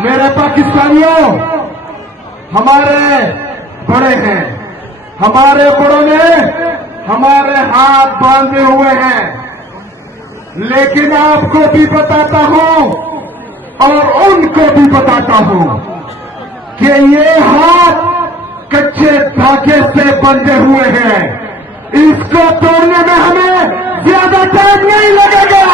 मेरे पाकिस्तानियों, हमारे बड़े हैं, हमारे बड़ों ने हमारे हाथ बांधे हुए हैं, लेकिन आपको भी बताता हूं और उनको भी बताता हूं कि ये हाथ कच्चे धागे से बंधे हुए हैं। इसको तोड़ने में हमें ज्यादा टाइम नहीं लगेगा।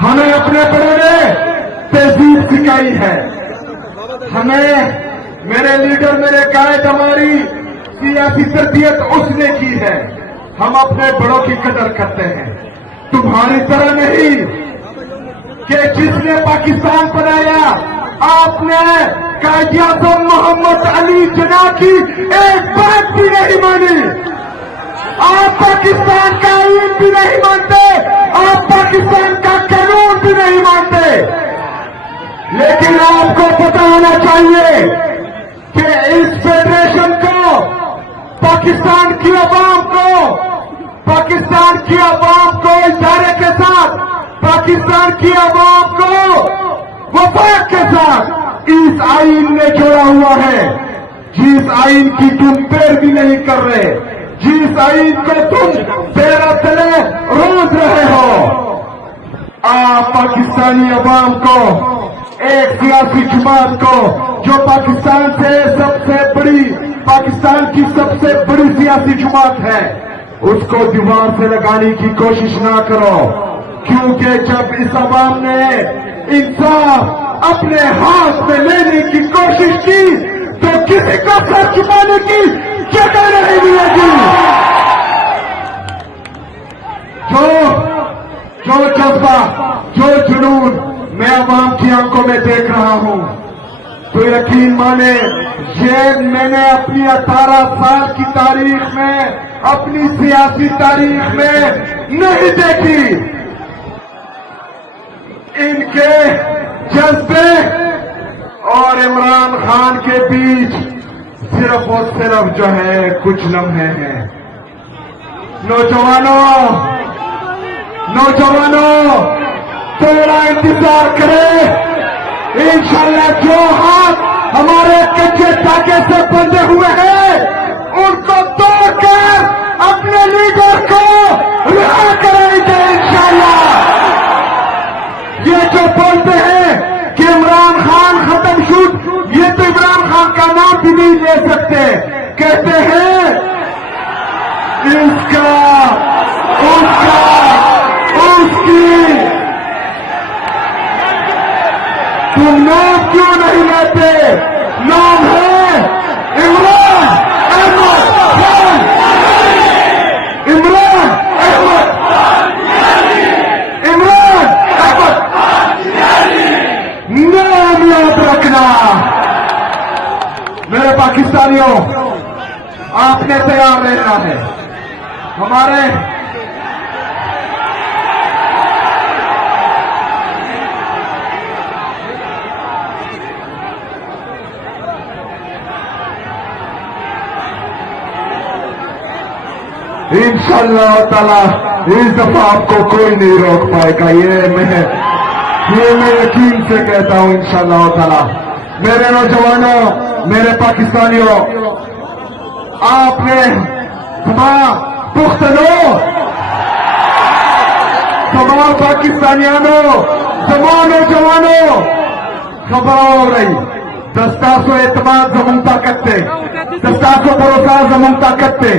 हमें अपने बड़ों ने तहजीब सिखाई है। मेरे लीडर, मेरे कायद, हमारी सियासी तरबियत उसने की है। हम अपने बड़ों की कदर करते हैं, तुम्हारी तरह नहीं कि जिसने पाकिस्तान बनाया आपने कायद-ए-आज़म मोहम्मद अली जिन्ना की एक बात भी नहीं मानी। आप पाकिस्तान का आईन भी नहीं मानते, आप पाकिस्तान का कानून भी नहीं मानते, लेकिन आपको पता होना चाहिए कि इस फेडरेशन को, पाकिस्तान की आवाम को इशारे के साथ, पाकिस्तान की आवाम को वफाक के साथ इस आईन ने जोड़ा हुआ है, जिस आईन की तुम पैरवी नहीं कर रहे, जिस आईन को तुम तेरा तले रोज रहे हो। आप पाकिस्तानी अवाम को, एक सियासी जमात को जो पाकिस्तान की सबसे बड़ी सियासी जमात है, उसको दीवार से लगाने की कोशिश ना करो, क्योंकि जब इस अवाम ने इंसाफ अपने हाथ में लेने की कोशिश की तो किसी को सर छुपाने की जगह नहीं मिलेगी। जो जज्बा, जो जुनून मैं अवाम की आंखों में देख रहा हूं, तो यकीन माने ये मैंने अपनी 18 साल की तारीख में, अपनी सियासी तारीख में नहीं देखी। इनके जज्बे और इमरान खान के बीच सिर्फ और सिर्फ जो है कुछ लम्हे हैं। नौजवानों थोड़ा इंतजार करें। इंशाल्लाह जो हाथ हमारे कच्चे धागे से बंधे हुए हैं, उनको तोड़कर अपने लीडर को रिहा करेंगे इंशाल्लाह। ये जो बोलते हैं कि इमरान खान खत्म शूट, ये तो इमरान खान का नाम भी नहीं ले सकते। कहते हैं इसका, उसका, उसकी, तुम नाम क्यों नहीं लेते? नाम है इमरान अहमद खान, इमरान अहमद, इमरान अहमद। नाम याद रखना। मेरे पाकिस्तानियों, आपने तैयार रहना है। हमारे इंशाअल्लाह ताला इस दफा आपको कोई नहीं रोक पाएगा। ये मैं यकीन से कहता हूं इंशाअल्लाह ताला। मेरे नौजवानों, मेरे पाकिस्तानियों, आपने तमाम पाकिस्तानियों, तमाम नौजवानों, खबर हो रही दस्तासो एतमाद जमन ताकते, दस्तासो भरोसा जमन ताकते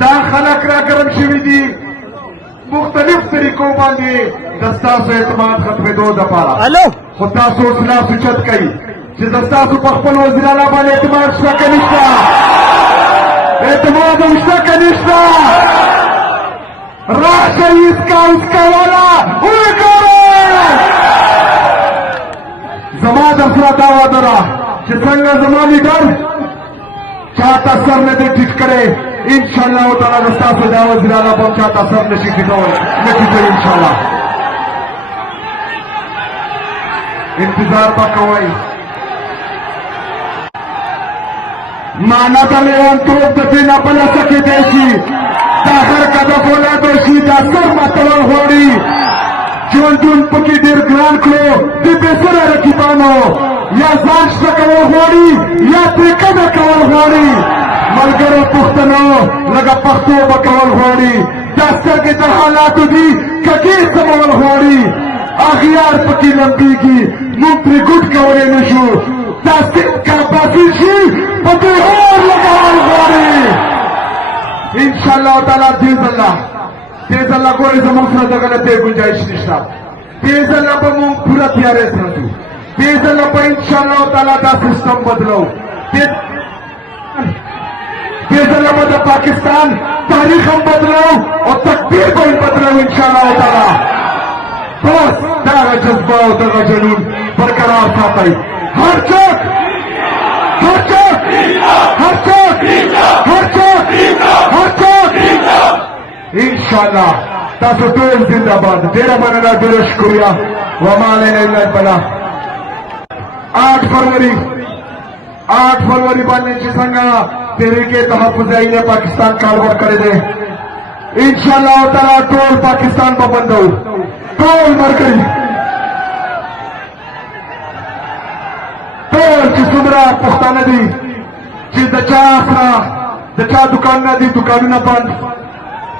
दा खलक रा गरम शवी दी मुख्तलिफ तरीकों बांधे दस्तासो एतमाद खत्मे दो दफारा खुदासो सिला सुचत कई जिस दस्तासो पखपन वजीराला बाले एतमाद उसका कनिष्ठा, एतमाद उसका कनिष्ठा, राशि इसका उसका वाला जमा दफरा दावा दरा चित्रंगा जमा लीडर चाहता सर ने दे ठीक करे इंशाअल्लाह ताला रस्ता से दावा जिराला पहुंचाता सब ने शिखितो इंशाअल्लाह। इंतजार पा कवाई Manada Leon Truk de Pina Palasa Kideshi, Tahar Kadafola Doshi, Dasar Matawal Hori, Jun Pukidir Grand Klo, Dipesura Rakipano, Yazan Shakawal Hori, Yatrikada Kawal Hori, Malgaro Puchtano, Laga Pakto Bakawal Hori, Dasar के हालात दी ककीर कमल होरी आखियार पकी लंबी की मुंत्री गुट कवरे नशु दास्तिक का बासिशी पति और लगावल होरी इंशाल्लाह ताला तेज अल्लाह को इस मौसम जगह ते गुंजाइश निशा तेज अल्लाह पर मुंह पूरा तैयार है संतु तेज अल्लाह पर इंशाल्लाह ताला का सिस्टम बदलो तेज अल्लाह पर पाकिस्तान तारीख हम बदलाओ और तकदीर को बदलाओ इंशाअल्लाह ताला बस दागा जज्बा और दागा जुनून बरकरार था भाई हर चौक हर चौक हर चौक हर चौक हर चौक इंशाअल्लाह तासुतुल जिंदाबाद तेरा मनना दिल शुक्रिया वमाले नहीं बना 8 फरवरी बनने की संगा तहरीके तहफ़्फ़ुज़ ने पाकिस्तान कारवार करे दे इंशाअल्लाह ताला टोल पाकिस्तान पर बंदो टोल मरकरी टोल चिसुमरा पुख्ता नदी चि दचा दुकान नदी दुकान न बंद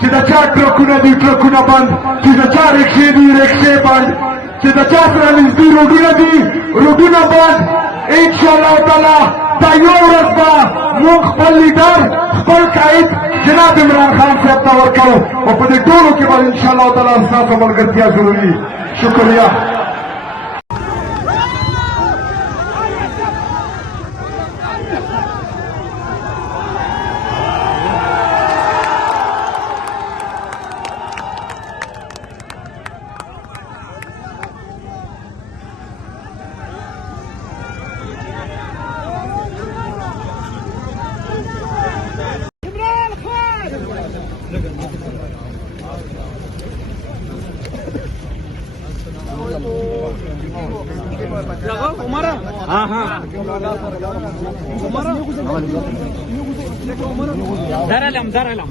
चि दचा ट्रक नदी ट्रक न बंद चि दचा रिक्शे बंद चि दचा सरानिज दी रोडी न बंद इंशाअल्लाह ताला तायोर रस्बा मुख्तल लीडर खपल कायद जनाब इमरान खान से अपना वर्क करो और पदे दोनों के बाद इंशाअल्लाह ताला साथ अमल कर दिया जरूरी शुक्रिया Dar alam.